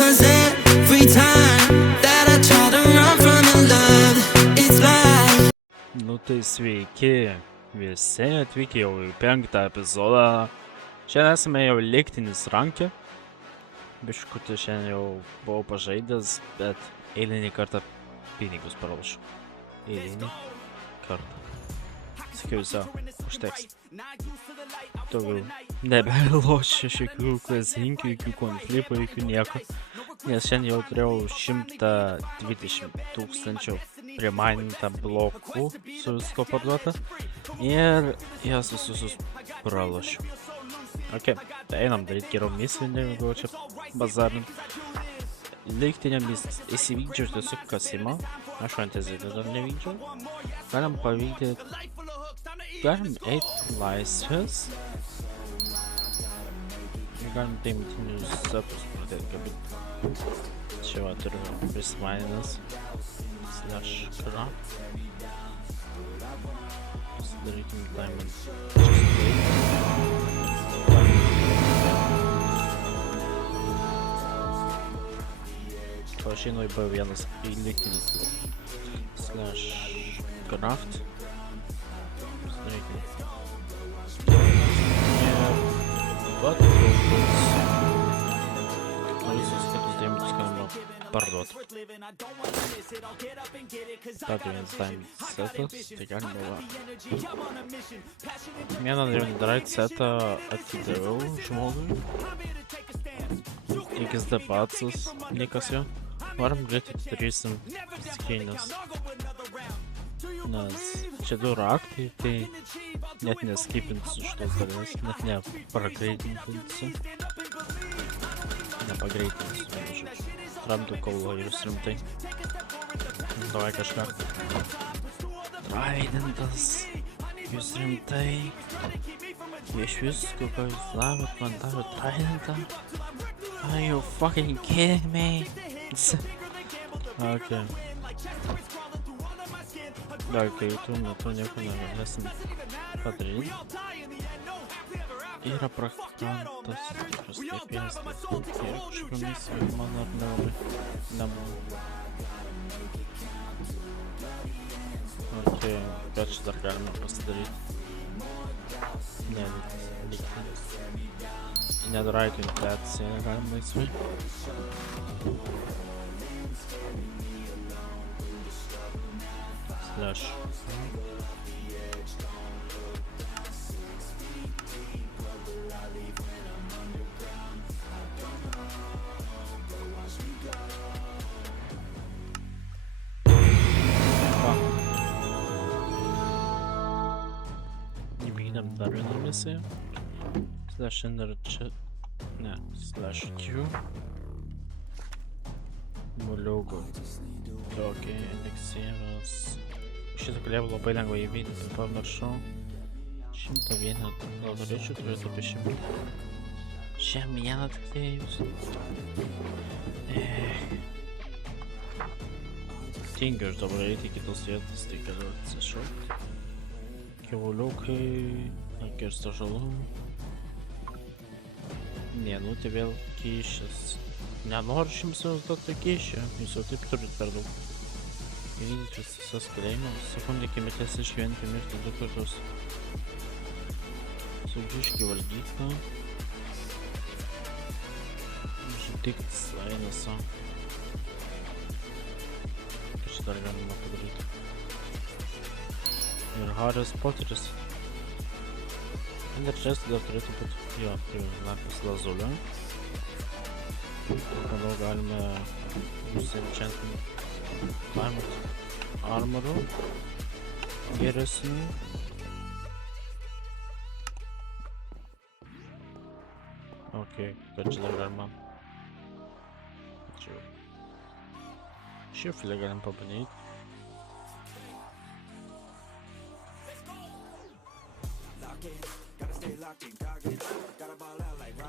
'cause every time that I try to run from the love, it's like. Nu tai sveiki, visi atvykę jau į 5 epizodą. Šiandien esame jau lėktinis rankė. Biškutį šiandien jau buvau pažaidęs, bet eilinį kartą pinigus pralošiu. Eilinį kartą. Sakiau savo, užteks. Daugiau nebelošiu šikių klasinkių, jokių konflipų, jokių nieko. Nes šiandien jau turėjau 120 000 primainintą blokų su visko parduota. Ir jas visus pralošiu. Ok, tai einam daryti geriau misiją, negu čia bazarint. Lėktinėmis įsivykdžiau tiesiog kasimą. Aš fantazijų dar nevykdžiau. Galim pavykdyti. Galim eiti laisvės. Galim taimtinius zapus pradėti kabinti. Čia va turiu prismainas. Slash craft. Pasidarykim diamond chestplate. O aš einu į B1 į lėktinį. Slash craft. Pasidarykim. Vat visus kitus dėmetus galima parduoti. Dar vienas diamond setas, tai galima va. Vieną diamond setą atidaviau žmogui. XD patsas, niekas jo. Varam greitai darysim skynės. Nes čia 2 raktai, tai net neskipinsiu šitos dalies, net nepagreitinsiu. Nepagreitinsiu, žodžiu. Randu kaulo jūs rimtai. Davai kažką. Tridintas. Jūs rimtai. Iš visko, ką jūs davėt, man davėt tridintą. Are you fucking kidding me? Okay. Okay, tu metu nieko negalėsim padaryti. Yra praktikantas, tikras stebės, kažkomis, man ar nelabai nemanau. Ok, bet čia dar galime pasidaryti. Ne, lygtinis. Nedaraitų infliaciją negalima laisvai. Slash. Įvykdėm dar vieną misiją. Slash ender čia. Ne, slash q. Muliugo. Tokie eliksieras. Šitą galėjau labai lengvai įvykdyti, pamiršau. 101, gal norėčiau turėti apie 100. Šiam vieną tik dėjus. Tingiu aš dabar eiti į kitos vietas, tai galiu atsišaukti. Kivuliukai, kirsta žalų. Ne, nu tai vėl kyšis. Nenoriu jums duoti kyšį, jūs jau taip turit per daug. Įvykdyti visas kalėjimas, sekundė iki mirties išgyventi mirti 2 kartus. Sugrįžki valgyklą. Žudiktis eina savo. Šitą dar galima padaryti. Ir Haris Poteris. Ender chest dar turėtų būti. Jo, tai lapis lazulio. Manau galime užsienčiantinti diamond armorų geresnių. Ok, kad čia dar galima. Čia šiflę galim pabandyti.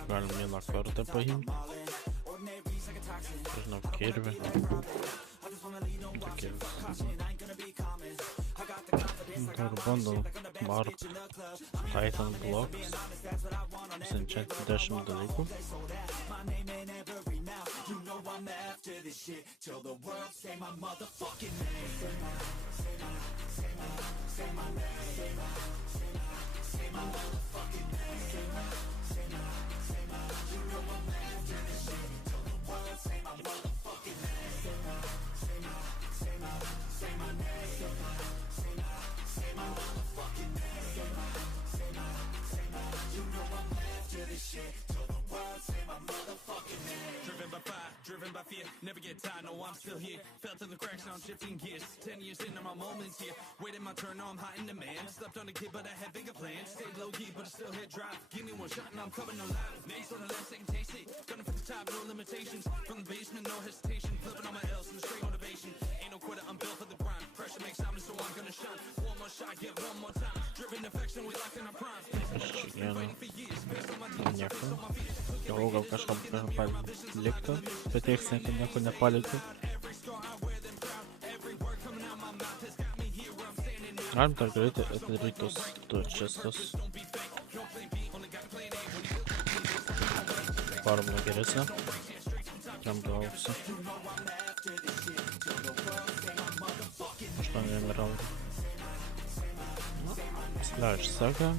Galim vieną kartą paimti. Žinau, kirvį. Dar bandau mark Titan blocks. Užsienčianti 10 dalykų. this shit till the world say my motherfucking name. Say my name. Say my motherfucking name. You know I'm after this shit till the world say my motherfucking name. Say my name. Say my motherfucking name. You know I'm after this shit till the world say my motherfucking name. Driven by fire, driven by fear, never get tired, no I'm still here. Fell to the cracks, now I'm shifting gears. 10 years into my moments here, waiting my turn, now I'm hot in demand. Slept on a kid, but I had bigger plans. Stayed low key, but I still hit drive. Give me one shot and I'm coming alive. Names on the left, second taste it. Gunning for the top, no limitations. From the basement, no hesitation. Flipping on my L's and the straight motivation. Ain't no quitter, I'm built for the grind. Pressure makes diamonds, so I'm gonna shine. One more shot, give one more time. Driven affection, we locked in our prime. Його алкашка лікто, п'ятихсеньки нахуй не паліти. Ран таргети это ритус, то честос. Фарму гереса. Прям даукса. Что не умирал? Слэш сага.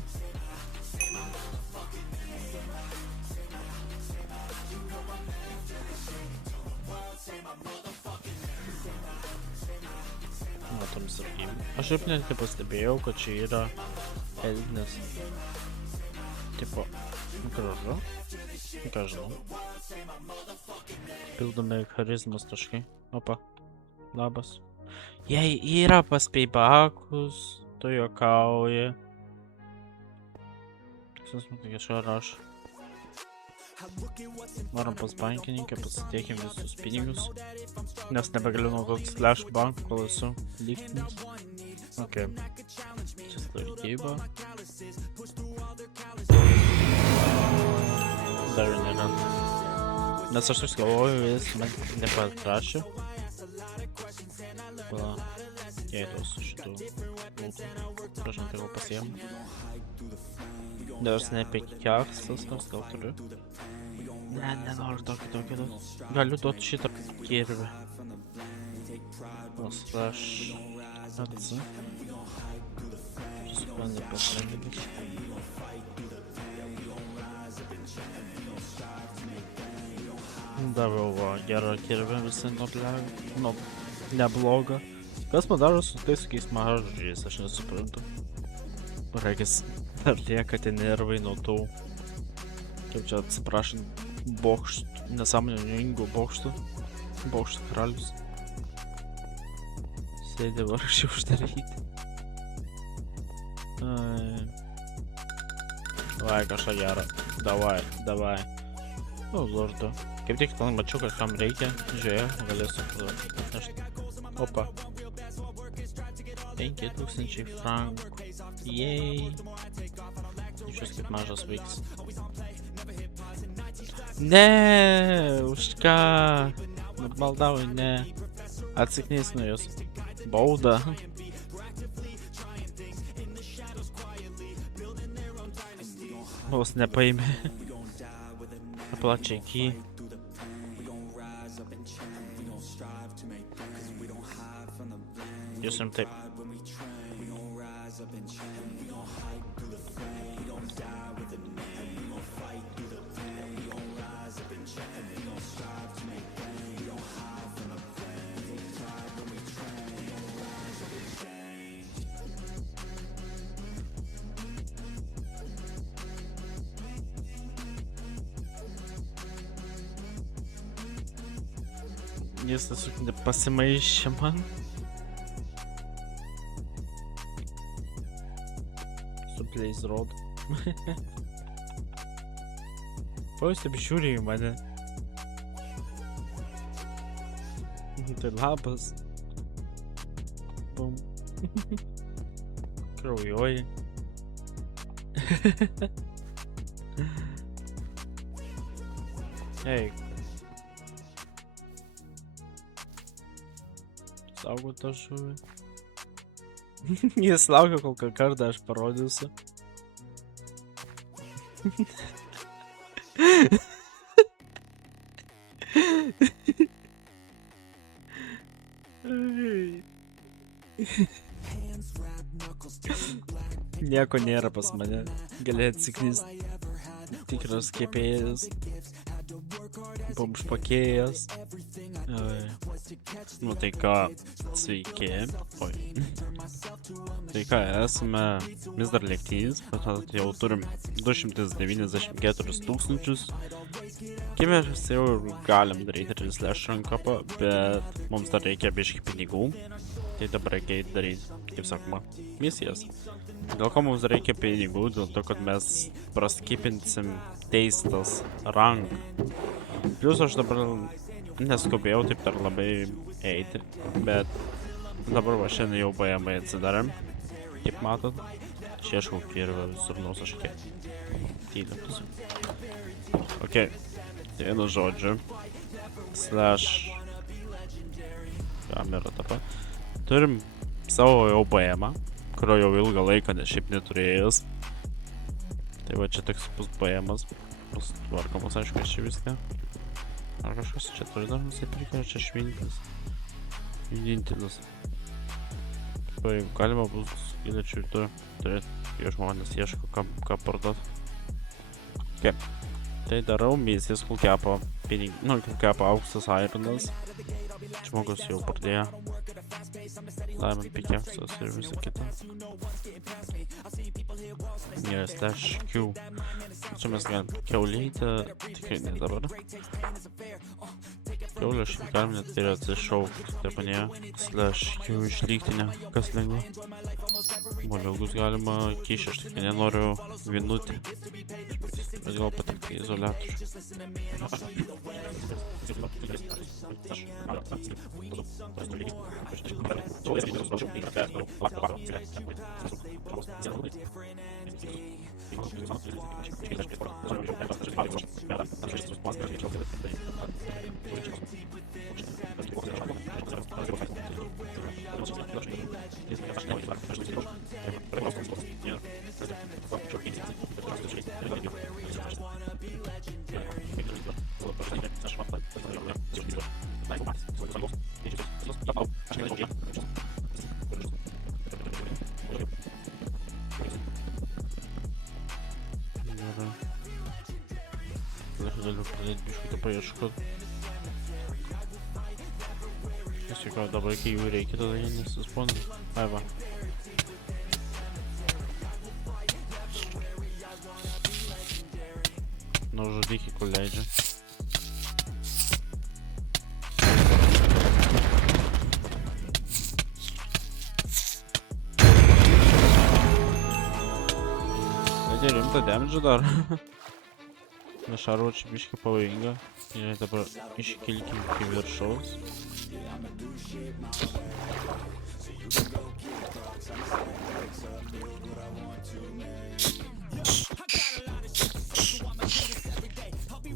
Tam sargiem. Aš ir net nepastebėjau, kad čia yra Elgnes. Tipo, gražu. Ką žinau. Pildomi charizmos taškai. Opa. Labas. Jei yra pas paybakus, tu juokauji. Susmutai kažką rašo. Varom pas bankininkę, pasidėkim visus pinigus, nes nebegaliu naudoti Slash bank, kol esu lygtinis. Ok. Čia sargyba. Dar nėra. Nes aš galvoju, jis man nepatrašė. Pala. Jei tos šitų lūkų. Prašau, tai gal pasiemu. Dar ne keksas, nors gal turiu. Ne, nenoriu tokio duot. Galiu duot šitą kirvį. O slash atsi. Suspendė pasrengėlis. Daviau va gerą kirvį visai neblogą. Kas man daro su tais tokiais mažais, aš nesuprantu. Regis dar lieka tie nervai nuo tų, kaip čia atsiprašant, bokštų, nesąmoningų bokštų. Bokštų karalius. Sėdė vargščiai uždaryti. Davai kažką gerą. Davai. Nu, lordu. Kaip tik ten mačiau, kad kam reikia. Žiūrėjau, galėsiu atnešti. Opa. 5000 frankų. Jei. Išvis kaip mažas vaikas. Ne, už ką? Maldauju, ne. Atsiknys nuo jos. Bauda. Vos nepaėmė. Aplačiai kį. Jūs jums taip. Jis tiesiog nepasimaišė man. Su Blaze Road. Ko jūs taip žiūri į mane? Tai labas. Bum. Kraujuoji. Eik. Saugo tą žuvį. Jis laukia, kol kartą aš parodysiu. Nieko nėra pas mane. Gali atsiklyst. Tikras kepėjas. Bumšpakėjas. Nu tai ką, sveiki. Oi. Tai ką, esame vis dar lektynės, bet jau turim 294 tūkstančius. Kiemės jau galim daryti 3 rankapą, bet mums dar reikia biškį pinigų. Tai dabar reikia daryti, kaip sakoma, misijas. Dėl ko mums reikia pinigų? Dėl to, kad mes praskipinsim teistas rang. Plius aš dabar neskubėjau taip dar labai eiti, bet dabar va šiandien jau bajamai atsidarėm, kaip matot. Aš ieškau kirvę visur nusaškė. Tylimus. Ok, tai vienu žodžiu. Slash kamera tapa. Turim savo jau bajamą, kurio jau ilgą laiką ne šiaip neturėjęs. Tai va čia toks bus bajamas. Bus tvarkomas, aišku, čia viską. Ar kažkas čia turi dar nusipirkė, ar čia švintis? Vienintelis. Tai galima bus galėčiau turėti, kai žmonės ieško ką parduot. Ok. Tai darau misijas, kol kepa pinigų, nu, kol kepa auksas ironas. Žmogus jau pradėjo. Diamond pickaxes ir visa kita. Yra slash Q. Čia mes galim kiaulytę, tikrai ne dabar. Kiaulę šiaip galim net ir atsišaukti, tepanėje. Slash Q išlygtinę, kas lengva. Moliaugus galima kišti, aš tik nenoriu vienutį. Bet gal patekti į izoliatorių. Galiu pradėti biškutą paieškot. Tiesiog dabar, kai jų reikia, tada jie nesispawna. Ai va. Nužudykį, kur leidžia. Tai rimta damage dar. Našarvo čia biškai pavojinga. Ir dabar iškilkim iki viršaus.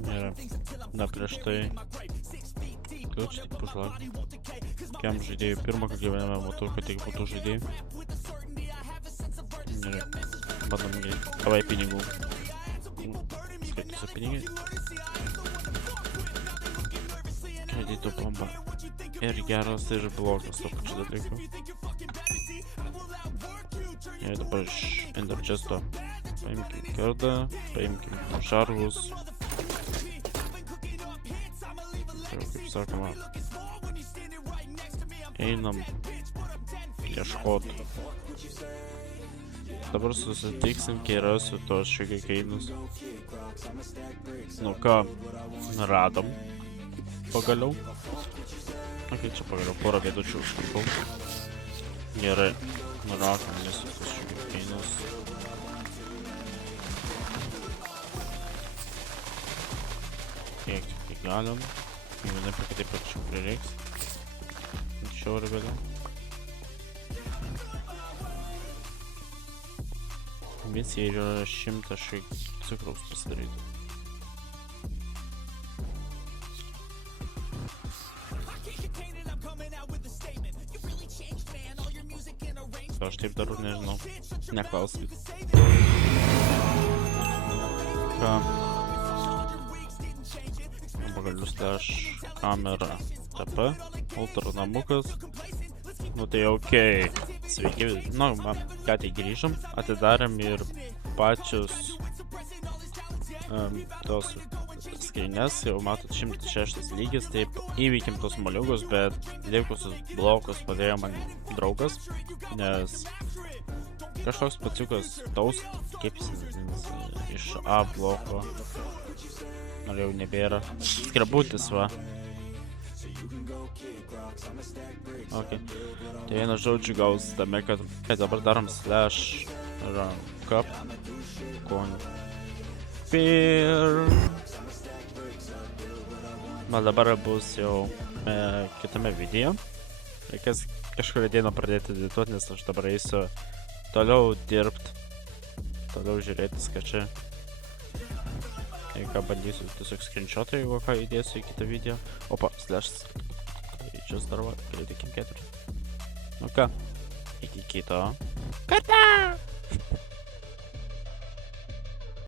Ir dar prieš tai gal čia tik pušlak. Kiam žaidėjų pirmą, kad gyvenime matau, kad tik būtų žaidėjų. Ir bandom greitai. Davai pinigų. Skaitėsi pinigai. Kredito bomba. Ir geras, ir blogas to pačiu dalyku. Ir dabar iš Ender Chesto paimkim kardą, paimkim šarvus. Tai kaip sakoma, einam ieškot. Dabar susitiksim, kai rasiu tos sugarcane'us. Nu ką, radom. Pagaliau. Okei, čia pagaliau porą vietučių užkampau. Gerai, nurakom visus tos sugarcane'us. Kiek galim. Vienaip ir kitaip pačių prireiks. Anksčiau ar vėliau. Misija yra 100 cukraus pasidaryti. Aš taip darau, nežinau. Neklauskit. Ką? Pagaliu slash kamera TP. Ultra namukas. Nu tai okei. Sveiki, nu, ką tai grįžom, atidarėm ir pačius tos skrynes, jau matot 106 lygis, taip įveikėm tos moliugus, bet likusius blokus padėjo man draugas, nes kažkoks paciukas taust, kaip jis vadinasi, iš A bloko, ar jau nebėra, skrabutis va. Ok, tai viena žodžiu gaus tame, kad dabar darom slash rank up confirm. Man dabar bus jau kitame video. Reikės kažkurį dieną pradėti edituoti, nes aš dabar eisiu toliau dirbt, toliau žiūrėtis, ką čia. Ką bandysiu, tiesiog screenshotą, jeigu ką įdėsiu į kitą video. Opa, slash. Just darva, greitai 4. Nu ką, iki kito kartą!